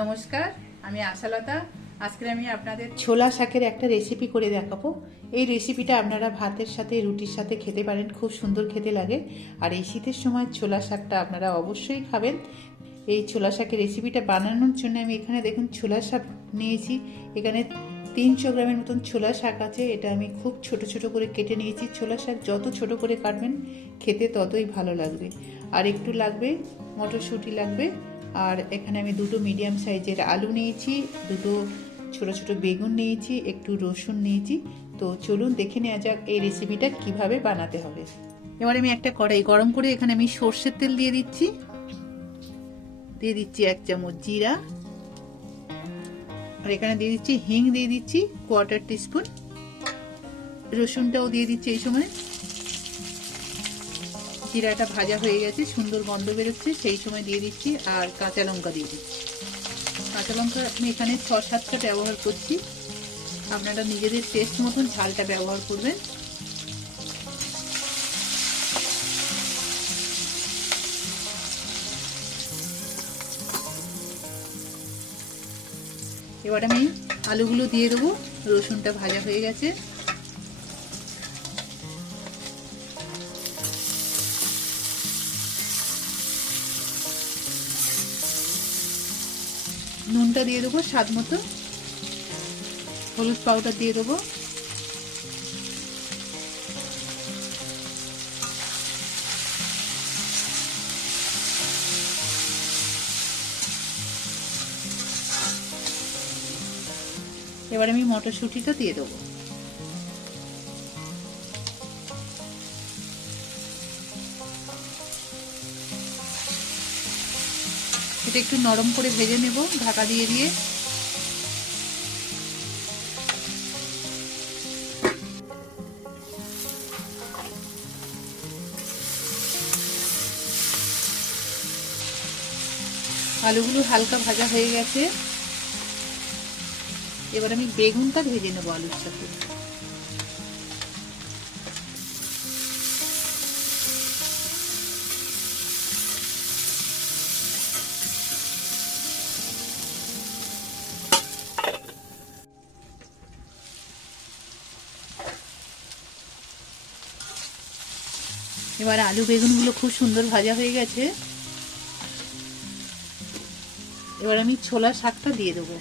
নমস্কার, আমি আশালতা। আজকে আমি আপনাদের ছোলা শাকের একটা রেসিপি করে দেখাবো। এই রেসিপিটা আপনারা ভাতের সাথে, রুটির সাথে খেতে পারেন, খুব সুন্দর খেতে লাগে। আর এই শীতের সময় ছোলা শাকটা আপনারা অবশ্যই খাবেন। এই ছোলা শাকের রেসিপিটা বানানোর জন্য আমি এখানে দেখুন ছোলা শাক নিয়েছি। এখানে তিনশো গ্রামের মতন ছোলা শাক আছে। এটা আমি খুব ছোট ছোট করে কেটে নিয়েছি। ছোলা শাক যত ছোট করে কাটবেন, খেতে ততই ভালো লাগবে। আর একটু লাগবে, মটরশুঁটি লাগবে। আর এখানে আমি দুটো মিডিয়াম সাইজের আলু নিয়েছি, দুটো ছোট ছোট বেগুন নিয়েছি, একটু রসুন নিয়েছি। তো চলুন দেখে নেওয়া যাক এই রেসিপিটা কীভাবে বানাতে হবে। এবার আমি একটা কড়াই গরম করে এখানে আমি সর্ষের তেল দিয়ে দিচ্ছি। দিয়ে দিচ্ছি এক চামচ জিরা। আর এখানে দিয়ে দিচ্ছি হিং, দিয়ে দিচ্ছি কোয়ার্টার টিস্পুন রসুনটাও দিয়ে দিচ্ছি এই সময়। জিরাটা ভাজা হয়ে গেছে, সুন্দর গন্ধ বেরোচ্ছে, সেই সময় দিয়ে দিচ্ছি আর কাঁচা লঙ্কা দিয়ে দিচ্ছি। কাঁচা লঙ্কা আমি এখানে ছ সাতটা ব্যবহার করছি। আপনারা নিজেদের টেস্ট মতন ঝালটা ব্যবহার করবেন। এবার আমি আলুগুলো দিয়ে দেবো, রসুনটা ভাজা হয়ে গেছে। নুনটা দিয়ে দেবো স্বাদ মতো। হলুদ পাউডার দিয়ে দেবো। এবার আমি মটরশুঁটিটা দিয়ে দেবো। এটা একটু নরম করে ভেজে নেব, ঢাকা দিয়ে দিয়ে। আলুগুলো হালকা ভাজা হয়ে গেছে। এবার আমি বেগুনটা ভেজে নেব আলুর সাথে। এবার আলু বেগুনগুলো খুব সুন্দর ভাজা হয়ে গেছে। এবার আমি ছোলা শাকটা দিয়ে দেবো।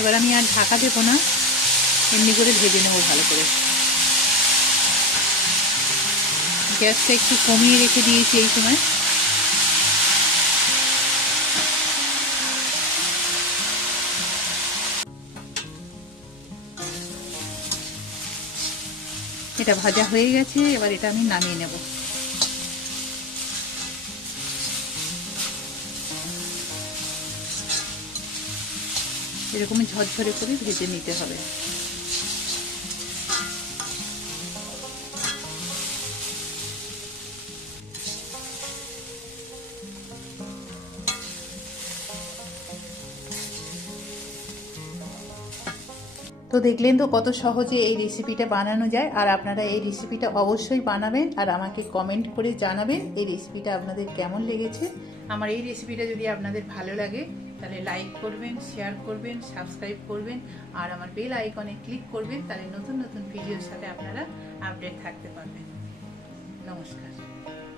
এবার আমি আর ঢাকা দেবো না, এমনি করে ভেজে নেব ভালো করে। গ্যাসটা একটু কমিয়ে রেখে দিয়েছি এই সময়। এটা ভাজা হয়ে গেছে, এবার এটা আমি নামিয়ে নেব। এরকমই ঝরঝরে করে ভেজে নিতে হবে। তো দেখলেন তো কত সহজে এই রেসিপিটা বানানো যায়। আর আপনারা এই রেসিপিটা অবশ্যই বানাবেন আর আমাকে কমেন্ট করে জানাবেন এই রেসিপিটা আপনাদের কেমন লেগেছে। আমার এই রেসিপিটা যদি আপনাদের ভালো লাগে, তাহলে লাইক করবেন শেয়ার করবেন সাবস্ক্রাইব করবেন আর আমার বেল আইকনে ক্লিক করবেন, তাহলে নতুন নতুন ভিডিওর সাথে আপনারা আপডেট থাকতে পারবেন। নমস্কার।